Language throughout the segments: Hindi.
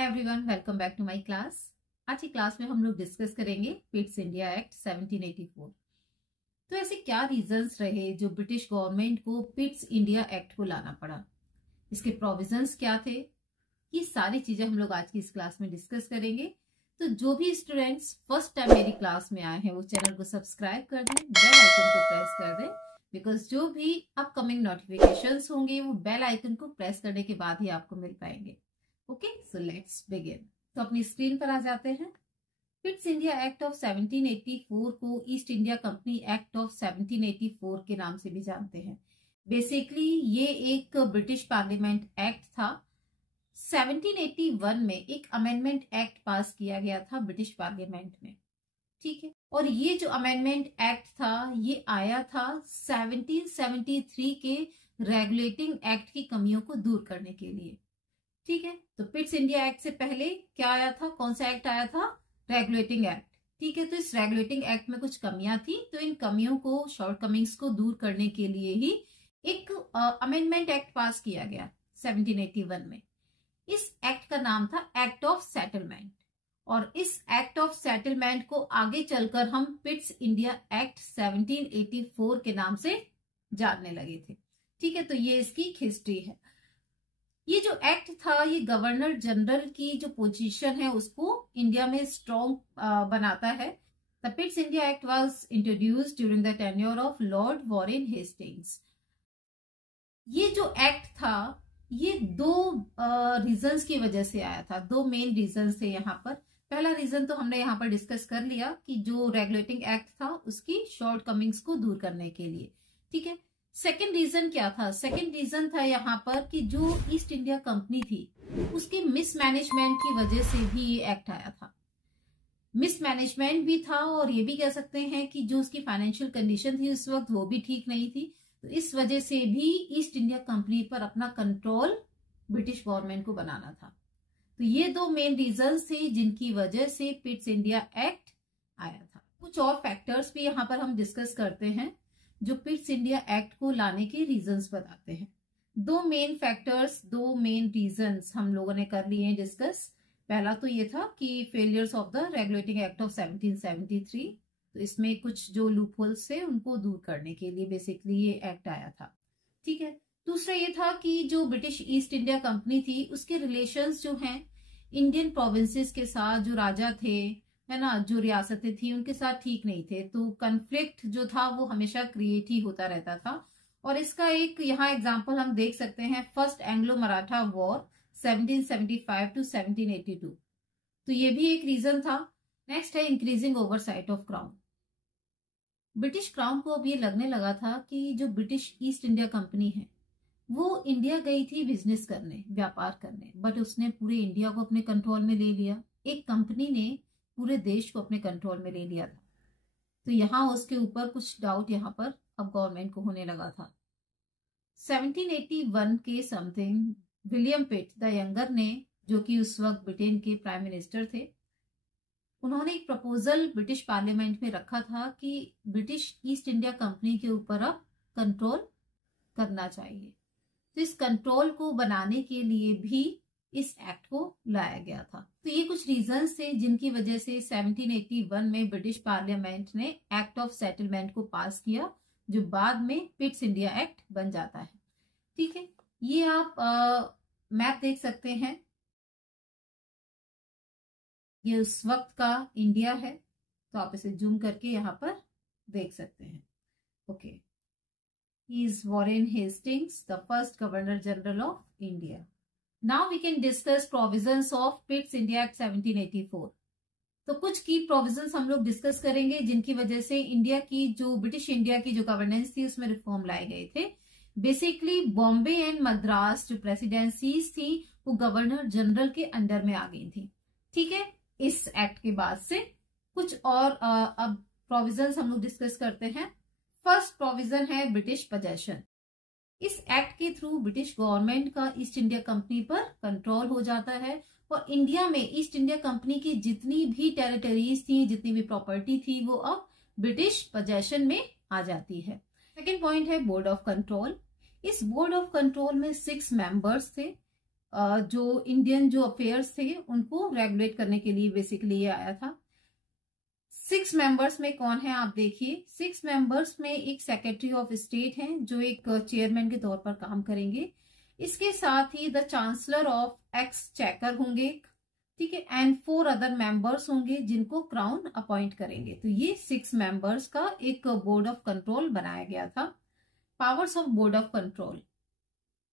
Hi everyone, welcome back to my class. आज की क्लास में हम लोग डिस्कस करेंगे पिट्स इंडिया एक्ट 1784। तो ऐसे क्या रीजंस रहे जो ब्रिटिश गवर्नमेंट को पिट्स इंडिया एक्ट को लाना पड़ा, इसके प्रोविजंस क्या थे, ये सारी चीजें हम लोग आज की इस क्लास में डिस्कस करेंगे। तो जो भी स्टूडेंट्स फर्स्ट टाइम मेरी क्लास में आए हैं वो चैनल को सब्सक्राइब कर दें, बेल आइकन को प्रेस कर दें, बिकॉज जो भी अपकमिंग नोटिफिकेशंस होंगे वो बेल आइकन को प्रेस करने के बाद ही आपको मिल पाएंगे। Okay, so let's begin. तो अपनी स्क्रीन पर आ जाते हैं। पिट्स इंडिया एक्ट ऑफ 1784 को east India company act of 1784 के नाम से भी जानते हैं। बेसिकली ये एक ब्रिटिश पार्लियामेंट एक्ट था। 1781 में एक अमेंडमेंट एक्ट पास किया गया था ब्रिटिश पार्लियामेंट में, ठीक है। और ये जो अमेंडमेंट एक्ट था ये आया था 1773 के रेगुलेटिंग एक्ट की कमियों को दूर करने के लिए, ठीक है। तो पिट्स इंडिया एक्ट से पहले क्या आया था, कौन सा एक्ट आया था? रेगुलेटिंग एक्ट, ठीक है। तो इस रेगुलेटिंग एक्ट में कुछ कमियां थी, तो इन कमियों को, शॉर्टकमिंग्स को दूर करने के लिए ही एक अमेंडमेंट एक्ट पास किया गया 1781 में। इस एक्ट का नाम था एक्ट ऑफ सेटलमेंट, और इस एक्ट ऑफ सेटलमेंट को आगे चलकर हम पिट्स इंडिया एक्ट 1784 के नाम से जानने लगे थे, ठीक है। तो ये इसकी हिस्ट्री है। ये जो एक्ट था ये गवर्नर जनरल की जो पोजीशन है उसको इंडिया में स्ट्रॉन्ग बनाता है। The पिट्स India act was introduced during the tenure of Lord Warren Hastings. ये जो एक्ट था ये दो रीजंस की वजह से आया था, दो मेन रीजंस थे यहाँ पर। पहला रीजन तो हमने यहाँ पर डिस्कस कर लिया कि जो रेगुलेटिंग एक्ट था उसकी शॉर्ट कमिंग्स को दूर करने के लिए, ठीक है। सेकेंड रीजन क्या था? सेकेंड रीजन था यहाँ पर कि जो ईस्ट इंडिया कंपनी थी उसके मिसमैनेजमेंट की वजह से भी ये एक्ट आया था। मिसमैनेजमेंट भी था और ये भी कह सकते हैं कि जो उसकी फाइनेंशियल कंडीशन थी उस वक्त वो भी ठीक नहीं थी। तो इस वजह से भी ईस्ट इंडिया कंपनी पर अपना कंट्रोल ब्रिटिश गवर्नमेंट को बनाना था। तो ये दो मेन रीजंस थे जिनकी वजह से पिट्स इंडिया एक्ट आया था। कुछ और फैक्टर्स भी यहाँ पर हम डिस्कस करते हैं जो पिट्स इंडिया एक्ट को लाने के रीजंस बताते हैं। दो मेन फैक्टर्स, दो मेन रीजंस हम लोगों ने कर लिए हैं डिस्कस। पहला तो ये था कि failures of the regulating act of 1773, तो इसमें कुछ जो लूपहोल्स थे उनको दूर करने के लिए बेसिकली ये एक्ट आया था, ठीक है। दूसरा ये था कि जो ब्रिटिश ईस्ट इंडिया कंपनी थी उसके रिलेशंस जो हैं इंडियन प्रोविंसेस के साथ, जो राजा थे है ना, जो रियासतें थी उनके साथ ठीक नहीं थे। तो कन्फ्लिक्ट जो था वो हमेशा क्रिएट ही होता रहता था। और इसका एक यहाँ एग्जांपल हम देख सकते हैं, first Anglo Maratha war 1775 to 1782। तो ये भी एक रीजन था। नेक्स्ट है increasing oversight of crown. British crown को अब ये लगने लगा था कि जो ब्रिटिश ईस्ट इंडिया कंपनी है वो इंडिया गई थी बिजनेस करने, व्यापार करने, बट उसने पूरे इंडिया को अपने कंट्रोल में ले लिया। एक कंपनी ने पूरे देश को अपने कंट्रोल में ले लिया था। तो यहाँ उसके ऊपर कुछ डाउट यहाँ पर अब गवर्नमेंट को होने लगा था। 1781 के something William Pitt the younger ने, जो कि उस वक्त ब्रिटेन के प्राइम मिनिस्टर थे, उन्होंने एक प्रपोजल ब्रिटिश पार्लियामेंट में रखा था कि ब्रिटिश ईस्ट इंडिया कंपनी के ऊपर अब कंट्रोल करना चाहिए। तो इस कंट्रोल को बनाने के लिए भी इस एक्ट को लाया गया था। तो ये कुछ रीजंस थे जिनकी वजह से 1781 में ब्रिटिश पार्लियामेंट ने एक्ट ऑफ सेटलमेंट को पास किया, जो बाद में पिट्स इंडिया एक्ट बन जाता है, ठीक है। ये आप मैप देख सकते हैं, ये उस वक्त का इंडिया है, तो आप इसे जूम करके यहाँ पर देख सकते हैं। Okay, he is Warren Hastings, the first governor general of India. Now we can discuss provisions of पिट्स India act 1784। तो कुछ की प्रोविजंस हम लोग डिस्कस करेंगे जिनकी वजह से इंडिया की, जो ब्रिटिश इंडिया की जो गवर्नेंस थी उसमें रिफॉर्म लाए गए थे। बेसिकली बॉम्बे एंड मद्रास जो प्रेसिडेंसीज थी वो गवर्नर जनरल के अंडर में आ गई थी, ठीक है। इस एक्ट के बाद से कुछ और अब प्रोविजंस हम लोग डिस्कस करते हैं। फर्स्ट प्रोविजन है ब्रिटिश पोजेशन। इस एक्ट के थ्रू ब्रिटिश गवर्नमेंट का ईस्ट इंडिया कंपनी पर कंट्रोल हो जाता है और इंडिया में ईस्ट इंडिया कंपनी की जितनी भी टेरिटरीज थी, जितनी भी प्रॉपर्टी थी, वो अब ब्रिटिश पोजेशन में आ जाती है। सेकेंड पॉइंट है बोर्ड ऑफ कंट्रोल। इस बोर्ड ऑफ कंट्रोल में 6 मेंबर्स थे। जो इंडियन जो अफेयर्स थे उनको रेगुलेट करने के लिए बेसिकली ये आया था। 6 मेंबर्स में कौन है आप देखिए। 6 मेंबर्स में एक सेक्रेटरी ऑफ स्टेट हैं जो एक चेयरमैन के तौर पर काम करेंगे। इसके साथ ही द चांसलर ऑफ एक्सचेकर होंगे, ठीक है, एंड 4 अदर मेंबर्स होंगे जिनको क्राउन अपॉइंट करेंगे। तो ये 6 मेंबर्स का एक बोर्ड ऑफ कंट्रोल बनाया गया था। Powers of board of control.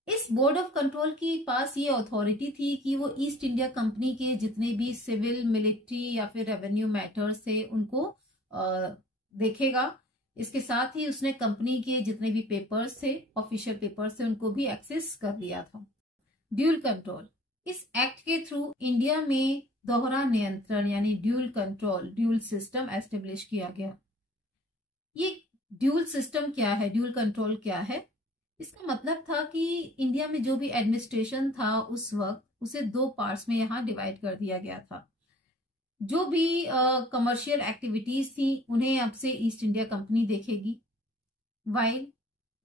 इस बोर्ड ऑफ कंट्रोल के पास ये अथॉरिटी थी कि वो ईस्ट इंडिया कंपनी के जितने भी सिविल, मिलिट्री या फिर रेवेन्यू मैटर्स थे उनको देखेगा। इसके साथ ही उसने कंपनी के जितने भी पेपर्स थे, ऑफिशियल पेपर्स थे, उनको भी एक्सेस कर लिया था। Dual control. इस एक्ट के थ्रू इंडिया में दोहरा नियंत्रण यानी dual control, dual system establish किया गया। ये ड्यूल सिस्टम क्या है, ड्यूल कंट्रोल क्या है? इसका मतलब था कि इंडिया में जो भी एडमिनिस्ट्रेशन था उस वक्त उसे 2 पार्ट्स में यहाँ डिवाइड कर दिया गया था। जो भी कमर्शियल एक्टिविटीज थी उन्हें अब से ईस्ट इंडिया कंपनी देखेगी, वाइल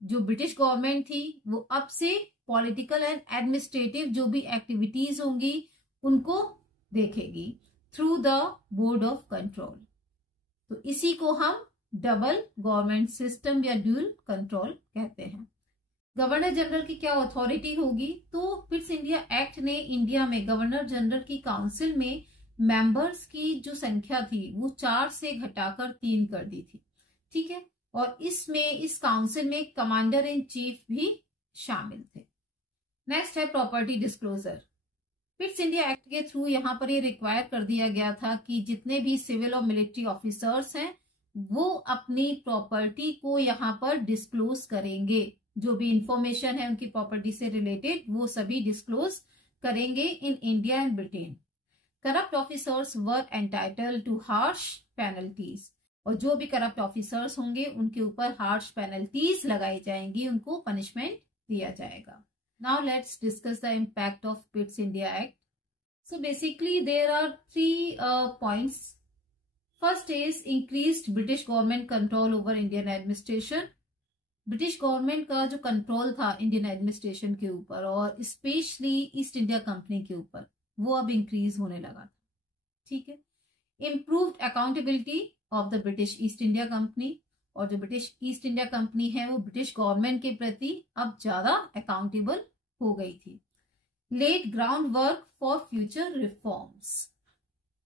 जो ब्रिटिश गवर्नमेंट थी वो अब से पॉलिटिकल एंड एडमिनिस्ट्रेटिव जो भी एक्टिविटीज होंगी उनको देखेगी through the board of control. तो इसी को हम डबल गवर्नमेंट सिस्टम या ड्यूल कंट्रोल कहते हैं। गवर्नर जनरल की क्या अथॉरिटी होगी? तो पिट्स इंडिया एक्ट ने इंडिया में गवर्नर जनरल की काउंसिल में मेंबर्स की जो संख्या थी वो 4 से घटाकर 3 कर दी थी, ठीक है, और इसमें इस काउंसिल में कमांडर इन चीफ भी शामिल थे। नेक्स्ट है प्रॉपर्टी डिस्क्लोजर। पिट्स इंडिया एक्ट के थ्रू यहाँ पर ये रिक्वायर कर दिया गया था कि जितने भी सिविल और मिलिट्री ऑफिसर्स हैं वो अपनी प्रॉपर्टी को यहाँ पर डिस्क्लोज करेंगे। जो भी इंफॉर्मेशन है उनकी प्रॉपर्टी से रिलेटेड वो सभी डिस्क्लोज करेंगे in India and Britain. Corrupt officers were entitled too harsh penalties, और जो भी करप्ट ऑफिसर्स होंगे उनके ऊपर हार्श पेनल्टीज लगाई जाएंगी, उनको पनिशमेंट दिया जाएगा। Now let's discuss the impact of Pitt's India act. So basically there are 3 points. First is increased British government control over Indian administration. British government का जो कंट्रोल था इंडियन एडमिनिस्ट्रेशन के ऊपर और स्पेशली ईस्ट इंडिया कंपनी के ऊपर वो अब इंक्रीज होने लगा था, ठीक है। Improved accountability of the British east India company, और जो ब्रिटिश ईस्ट इंडिया कंपनी है वो ब्रिटिश गवर्नमेंट के प्रति अब ज्यादा अकाउंटेबल हो गई थी। Laid ground work for future reforms.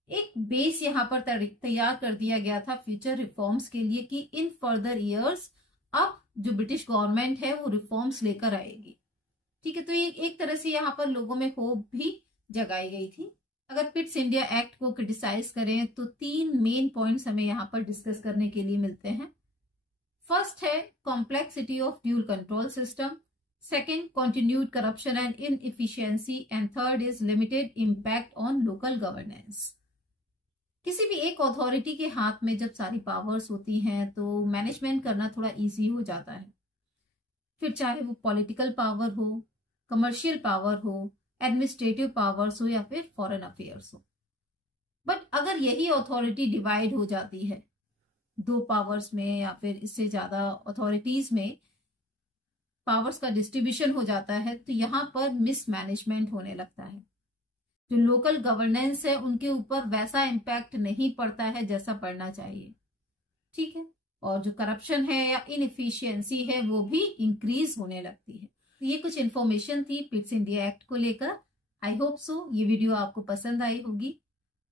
एक बेस यहाँ पर तैयार कर दिया गया था फ्यूचर रिफॉर्म्स के लिए कि इन फर्दर ईयर्स अब जो ब्रिटिश गवर्नमेंट है वो रिफॉर्म्स लेकर आएगी, ठीक है। तो ये एक तरह से यहाँ पर लोगों में होप भी जगाई गई थी। अगर पिट्स इंडिया एक्ट को क्रिटिसाइज करें तो 3 मेन पॉइंट्स हमें यहाँ पर डिस्कस करने के लिए मिलते हैं। फर्स्ट है complexity of dual control system, second continued corruption and inefficiency, and third is limited impact on local governance. किसी भी एक अथॉरिटी के हाथ में जब सारी पावर्स होती हैं तो मैनेजमेंट करना थोड़ा इजी हो जाता है, फिर चाहे वो पॉलिटिकल पावर हो, कमर्शियल पावर हो, एडमिनिस्ट्रेटिव पावर्स हो या फिर फॉरेन अफेयर्स हो। बट अगर यही अथॉरिटी डिवाइड हो जाती है 2 पावर्स में या फिर इससे ज्यादा अथॉरिटीज में पावर्स का डिस्ट्रीब्यूशन हो जाता है तो यहाँ पर मिसमैनेजमेंट होने लगता है। जो लोकल गवर्नेंस है उनके ऊपर वैसा इम्पैक्ट नहीं पड़ता है जैसा पड़ना चाहिए, ठीक है, और जो करप्शन है या इनएफिशिएंसी है वो भी इंक्रीज होने लगती है। तो ये कुछ इन्फॉर्मेशन थी पिट्स इंडिया एक्ट को लेकर। आई होप सो ये वीडियो आपको पसंद आई होगी।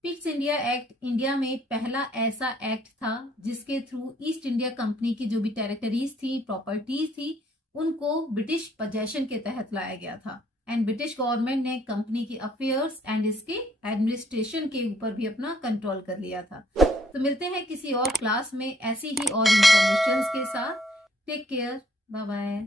पिट्स इंडिया एक्ट इंडिया में पहला ऐसा एक्ट था जिसके थ्रू ईस्ट इंडिया कंपनी की जो भी टेरिटरीज थी, प्रॉपर्टीज थी, उनको ब्रिटिश पजेशन के तहत लाया गया था एंड ब्रिटिश गवर्नमेंट ने कंपनी के अफेयर्स एंड इसके एडमिनिस्ट्रेशन के ऊपर भी अपना कंट्रोल कर लिया था। तो मिलते हैं किसी और क्लास में ऐसी ही और इन्फॉर्मेशन के साथ। Take care, bye bye.